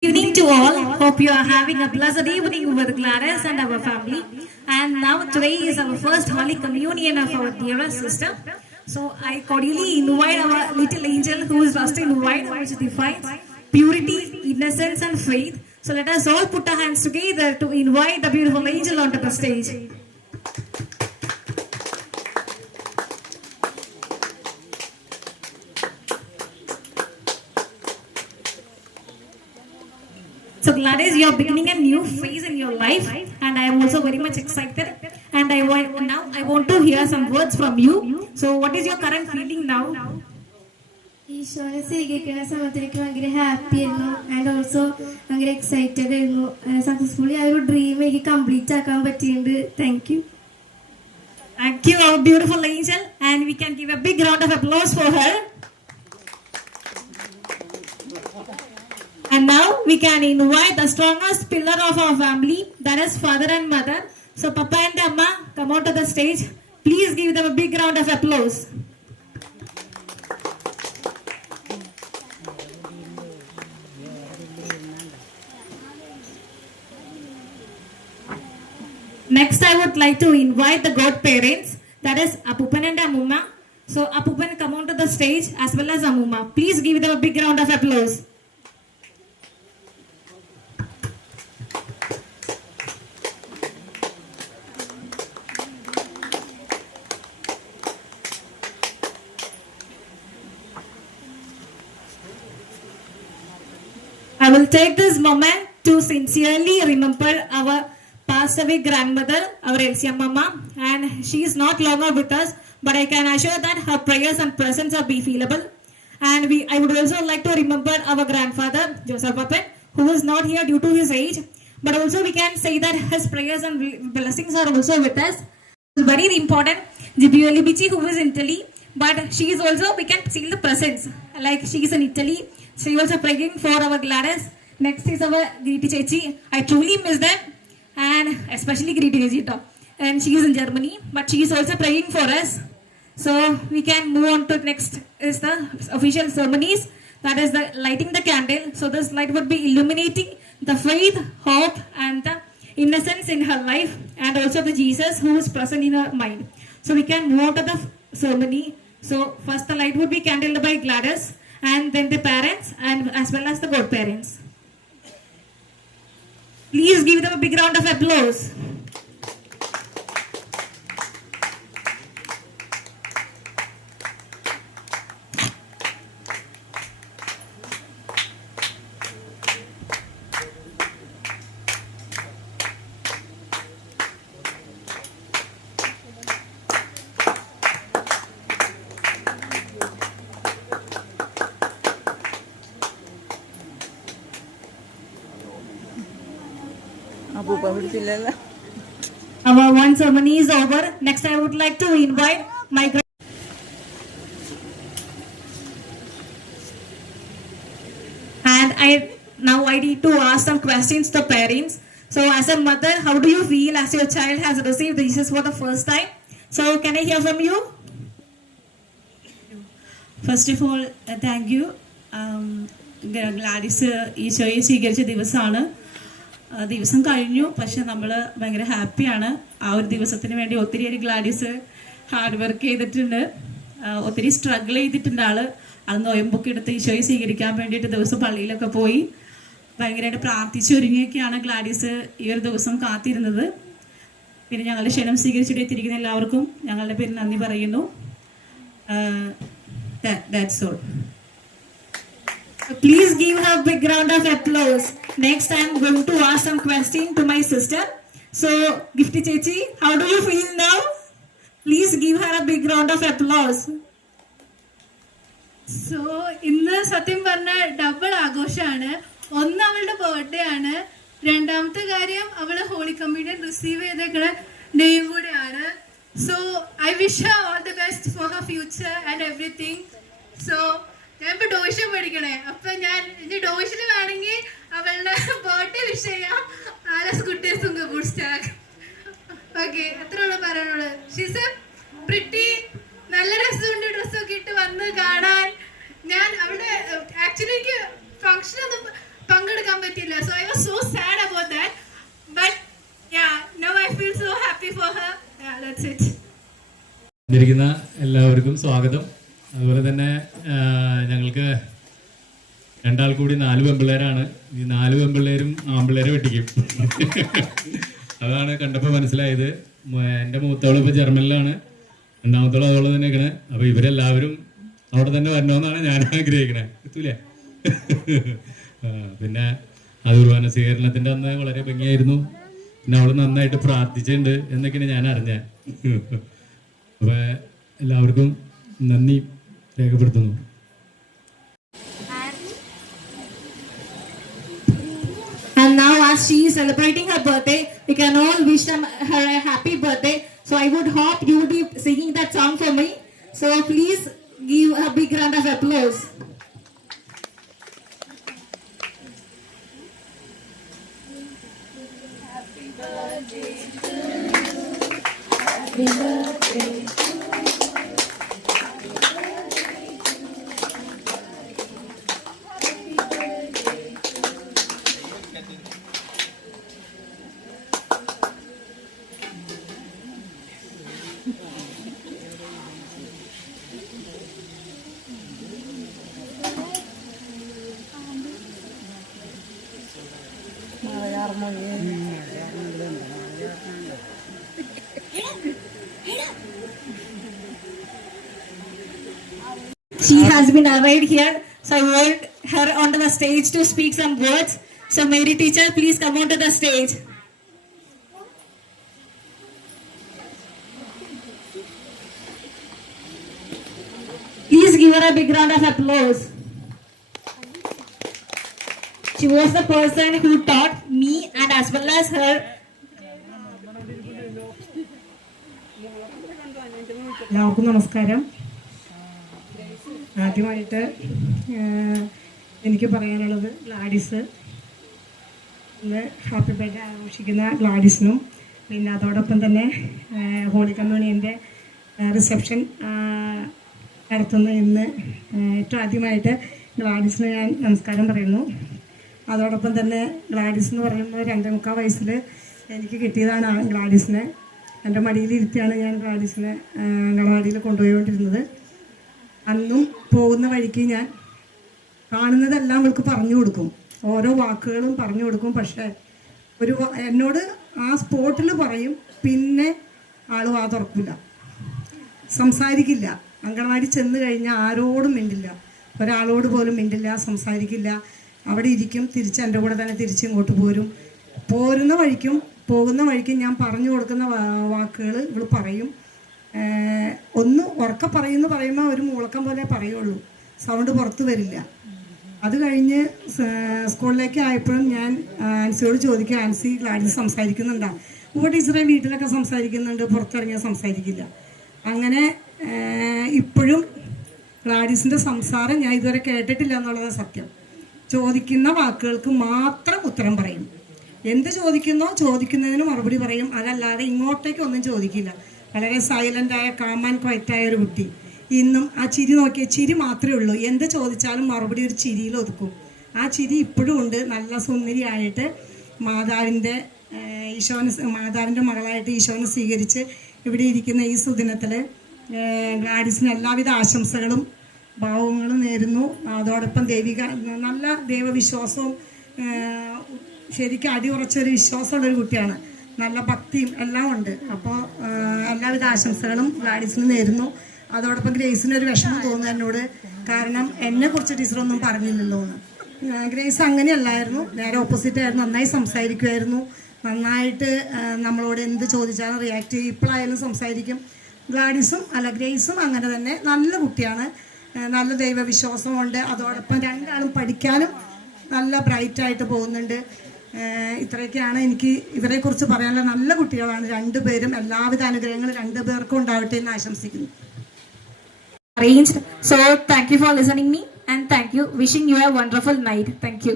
Evening to all. Hope you are having a blessed evening with Gladys and our family. And now today is our first Holy Communion of our dearest sister. So I cordially invite our little angel who is dressed in white, which defines purity, innocence, and faith. So let us all put our hands together to invite the beautiful angel onto the stage. So Gladys, you are beginning a new phase in your life, and I am also very much excited. And I want to hear some words from you. So, what is your current feeling now? ഈശോനെ സ്വീകരിക്കുന്ന സമയത്തേക്ക് ഭയങ്കര ഹാപ്പി ആയിരുന്നു and also ഭയങ്കര എക്സൈറ്റഡ് ആയിരുന്നു. സക്സസ്ഫുള്ളി ആ ഒരു ഡ്രീം എനിക്ക് കംപ്ലീറ്റ് ആക്കാൻ പറ്റിയിട്ടുണ്ട്. Thank you. Thank you, our beautiful angel, and we can give a big round of applause for her. And now we can invite the strongest pillar of our family, that is father and mother. So Papa and Amma, come out to the stage. Please give them a big round of applause. Next, I would like to invite the godparents, that is Appupan and Ammuma. So Appupan, come on to the stage as well as Ammuma. Please give them a big round of applause. I will take this moment to sincerely remember our passed away grandmother, our Elsia Mama, and she is not longer with us, but I can assure that her prayers and presence are be feelable. And I would also like to remember our grandfather, Joseph Papan, who is not here due to his age, but also we can say that his prayers and blessings are also with us. It's very important. Gibioli Bichi, who is in Italy, but she is also, we can feel the presence, like she is in Italy. She was praying for our Gladys. Next is our Griti Chechi. I truly miss them, and especially Griti Chechi. And she is in Germany, but she is also praying for us. So we can move on to next is the official ceremonies. That is the lighting the candle. So this light would be illuminating the faith, hope, and the innocence in her life, and also the Jesus who is present in her mind. So we can move on to the ceremony. So first the light would be candled by Gladys, and then the parents and as well as the godparents. Please give them a big round of applause. Our one ceremony is over. Next, I would like to invite my and I need to ask some questions to parents. So, as a mother, how do you feel as your child has received Jesus for the first time? So, can I hear from you? First of all, thank you. Gladys ഈശോയെ സ്വീകരിച്ച ദിവസമാണ്. ദിവസം കഴിഞ്ഞു, പക്ഷെ നമ്മൾ ഭയങ്കര ഹാപ്പിയാണ്. ആ ഒരു ദിവസത്തിന് വേണ്ടി ഒത്തിരി ഗ്ലാഡീസ് ഹാർഡ് വർക്ക് ചെയ്തിട്ടുണ്ട്, ഒത്തിരി സ്ട്രഗിൾ ചെയ്തിട്ടുണ്ട്. അത് നോയമ്പൊക്കെ എടുത്ത് ഈശോയെ സ്വീകരിക്കാൻ വേണ്ടിയിട്ട് ദിവസം പള്ളിയിലൊക്കെ പോയി ഭയങ്കരമായിട്ട് പ്രാർത്ഥിച്ചൊരുങ്ങിയൊക്കെയാണ് ഗ്ലാഡീസ് ഈ ഒരു ദിവസം കാത്തിരുന്നത്. പിന്നെ ഞങ്ങളുടെ ക്ഷണം സ്വീകരിച്ചിട്ട് എത്തിയിരിക്കുന്ന എല്ലാവർക്കും ഞങ്ങളുടെ പേര് നന്ദി പറയുന്നു. That's all. Please give her a big round of applause. Next, I am going to ask some question to my sister. So, Gifty Chechi, how do you feel now? Please give her a big round of applause. So ഇന്ന് സത്യം പറഞ്ഞ ഡബിൾ ആഘോഷമാണ്. ഒന്ന് അവളുടെ ബർത്ത്ഡേ ആണ്, രണ്ടാമത്തെ കാര്യം അവള് ഹോളി കമ്മ്യൂണിയൻ റിസീവ് ചെയ്തേക്കുന്ന ഡേയും കൂടെയാണ്. So I wish Har all the best for her future and everything. So ഞാൻ ഇപ്പൊ ഡോഷൻ പഠിക്കണേ, അപ്പൊ ഞാൻ ഇനി ഡോഷന് വേണമെങ്കിൽ അവളുടെ ബർത്ത്ഡേ വിഷ് ചെയ്യാം. ആലസ് കുട്ടീസും ഗുഡ് സ്റ്റാക്ക്. ഓക്കെ, അത്രയുള്ള പറയാനുള്ളത്. ഷീസ് എ പ്രിറ്റി, നല്ല രസമുണ്ട് ഡ്രസ്സൊക്കെ ഇട്ട് വന്ന് കാണാൻ. ഞാൻ അവിടെ ആക്ച്വലി എനിക്ക് ഫംഗ്ഷനൊന്നും പങ്കെടുക്കാൻ പറ്റി പറ്റില്ല. So I was so sad about that. But yeah, now I feel so happy for her. Yeah, that's it. ഇരിക്കുന്ന എല്ലാവർക്കും സ്വാഗതം. അതുപോലെ തന്നെ ഞങ്ങൾക്ക് 2 ആൾ കൂടി 4 പെൺപിള്ളേരാണ്. ഈ 4 പെൺപിള്ളേരും ആൺപിള്ളേരെ വെട്ടിക്കും. അതാണ് കണ്ടപ്പോൾ മനസ്സിലായത്. എൻ്റെ മൂത്തവൾ ഇപ്പോൾ ജർമ്മനിലാണ്, രണ്ടാമത്തോളം അതുപോലെ തന്നെ നിൽക്കണേ. അപ്പോൾ ഇവരെല്ലാവരും അവിടെ തന്നെ വരണമെന്നാണ് ഞാൻ ആഗ്രഹിക്കണേ. എത്തൂലേ? പിന്നെ അത് കുർബാന സ്വീകരണത്തിൻ്റെ അന്ന് വളരെ ഭംഗിയായിരുന്നു. പിന്നെ അവൾ നന്നായിട്ട് പ്രാർത്ഥിച്ചിട്ടുണ്ട് എന്നൊക്കെയാണ് ഞാൻ അറിഞ്ഞത്. അപ്പോൾ എല്ലാവർക്കും നന്ദി രേഖപ്പെടുത്തുന്നു. And now, as she is celebrating her birthday, we can all wish her a happy birthday. So I would hope you would be singing that song for me. So please give a big round of applause. Happy birthday to you. Happy birthday. She has been arrayed here, so I want her onto the stage to speak some words. So Mary teacher, please come onto the stage. Please give her a big round of applause. She was the person who taught me and as well as her. എല്ലാവർക്കും നമസ്കാരം. ആദ്യമായിട്ട് എനിക്ക് പറയാനുള്ളത് ഗ്ലാഡിസ് ഇന്ന് happy birthday ആഘോഷിക്കുന്ന ഗ്ലാഡിസിനും പിന്നെ അതോടൊപ്പം തന്നെ ഹോളി കമ്മ്യൂണിയൻ്റെ റിസപ്ഷൻ നടത്തുന്ന ഇന്ന് ഏറ്റവും ആദ്യമായിട്ട് ഗ്ലാഡിസിന് ഞാൻ നമസ്കാരം പറയുന്നു. അതോടൊപ്പം തന്നെ ഗ്ലാഡിസ് എന്ന് പറയുമ്പോൾ 2.25 വയസ്സിൽ എനിക്ക് കിട്ടിയതാണ് ഗ്ലാഡിസിനെ. എൻ്റെ മടിയിലിരുത്തിയാണ് ഞാൻ ഗ്ലാഡിസിനെ അംഗനവാടിയിൽ കൊണ്ടുപോയിക്കൊണ്ടിരുന്നത്. അന്നും പോകുന്ന വഴിക്ക് ഞാൻ കാണുന്നതെല്ലാം അവൾക്ക് പറഞ്ഞു കൊടുക്കും, ഓരോ വാക്കുകളും പറഞ്ഞു കൊടുക്കും. പക്ഷേ എന്നോട് ആ സ്പോട്ടിൽ പറയും, പിന്നെ ആൾ വാ തുറക്കില്ല, സംസാരിക്കില്ല. അംഗനവാടി ചെന്ന് കഴിഞ്ഞാൽ ആരോടും മിണ്ടില്ല, ഒരാളോട് പോലും മിണ്ടില്ല, സംസാരിക്കില്ല. അവിടെ ഇരിക്കും, തിരിച്ച് എൻ്റെ കൂടെ തന്നെ തിരിച്ചിങ്ങോട്ട് പോരും. പോകുന്ന വഴിക്കും ഞാൻ പറഞ്ഞു കൊടുക്കുന്ന വാക്കുകൾ ഇവൾ പറയും. ഒന്ന് ഉറക്ക പറയുമ്പോൾ ഒരു മൂളക്കം പോലെ പറയുള്ളൂ, സൗണ്ട് പുറത്ത് വരില്ല. അത് കഴിഞ്ഞ് സ്കൂളിലേക്ക് ആയപ്പോഴും ഞാൻ ആൻസിയോട് ചോദിക്കും, ആൻസി ഗ്ലാഡിസ് സംസാരിക്കുന്നുണ്ടോ? ടീച്ചറെ വീട്ടിലൊക്കെ സംസാരിക്കുന്നുണ്ട്, പുറത്തിറങ്ങിയാൽ സംസാരിക്കില്ല. അങ്ങനെ ഇപ്പോഴും ഗ്ലാഡിസിൻ്റെ സംസാരം ഞാൻ ഇതുവരെ കേട്ടിട്ടില്ല എന്നുള്ളത് സത്യം. ചോദിക്കുന്ന വാക്കുകൾക്ക് മാത്രം ഉത്തരം പറയും. എന്ത് ചോദിക്കുന്നതിന് മറുപടി പറയും, അതല്ലാതെ ഇങ്ങോട്ടേക്കൊന്നും ചോദിക്കില്ല. വളരെ സൈലൻ്റായ കാം ആൻഡ് ക്വയറ്റായ ഒരു കുട്ടി. ഇന്നും ആ ചിരി നോക്കിയ ചിരി മാത്രമേ ഉള്ളൂ. എന്ത് ചോദിച്ചാലും മറുപടി ഒരു ചിരിയിൽ ഒതുക്കും. ആ ചിരി ഇപ്പോഴും ഉണ്ട്. നല്ല സുന്ദരിയായിട്ട് മാതാവിൻ്റെ മകളായിട്ട് ഈശോനെ സ്വീകരിച്ച് ഇവിടെ ഇരിക്കുന്ന ഈ സുദിനത്തിൽ ഗ്ലാഡിസിന് എല്ലാവിധ ആശംസകളും ഭാവങ്ങളും നേരുന്നു. അതോടൊപ്പം നല്ല ദൈവവിശ്വാസവും ശരിക്കും അടിയുറച്ചൊരു വിശ്വാസമുള്ളൊരു കുട്ടിയാണ്. നല്ല ഭക്തിയും എല്ലാം ഉണ്ട്. അപ്പോൾ എല്ലാവിധ ആശംസകളും ഗ്ലാഡിസിന് നേരുന്നു. അതോടൊപ്പം ഗ്രേസിനൊരു വിഷമം തോന്നുന്നു എന്നോട്, കാരണം എന്നെക്കുറിച്ച് ടീച്ചറൊന്നും പറഞ്ഞില്ലല്ലോ എന്ന്. ഗ്രേസ് അങ്ങനെയല്ലായിരുന്നു, നേരെ ഓപ്പോസിറ്റ് ആയിരുന്നു. നന്നായി സംസാരിക്കുമായിരുന്നു, നന്നായിട്ട് നമ്മളോട് എന്ത് ചോദിച്ചാലും റിയാക്ട് ചെയ്യും. ഇപ്പോഴായാലും സംസാരിക്കും. ഗ്രേസും അങ്ങനെ തന്നെ നല്ല കുട്ടിയാണ്. നല്ല ദൈവവിശ്വാസമുണ്ട്. അതോടൊപ്പം 2 ആളും പഠിക്കാനും നല്ല ബ്രൈറ്റായിട്ട് പോകുന്നുണ്ട്. ഇത്രയൊക്കെയാണ് എനിക്ക് ഇവരെക്കുറിച്ച് പറയാനുള്ള. നല്ല കുട്ടികളാണ് 2 പേരും. എല്ലാവിധ അനുഗ്രഹങ്ങളും 2 പേർക്കും ഉണ്ടാവട്ടെ എന്ന് ആശംസിക്കുന്നു. Arranged. So thank you for listening me and thank you. Wishing you a wonderful night. Thank you.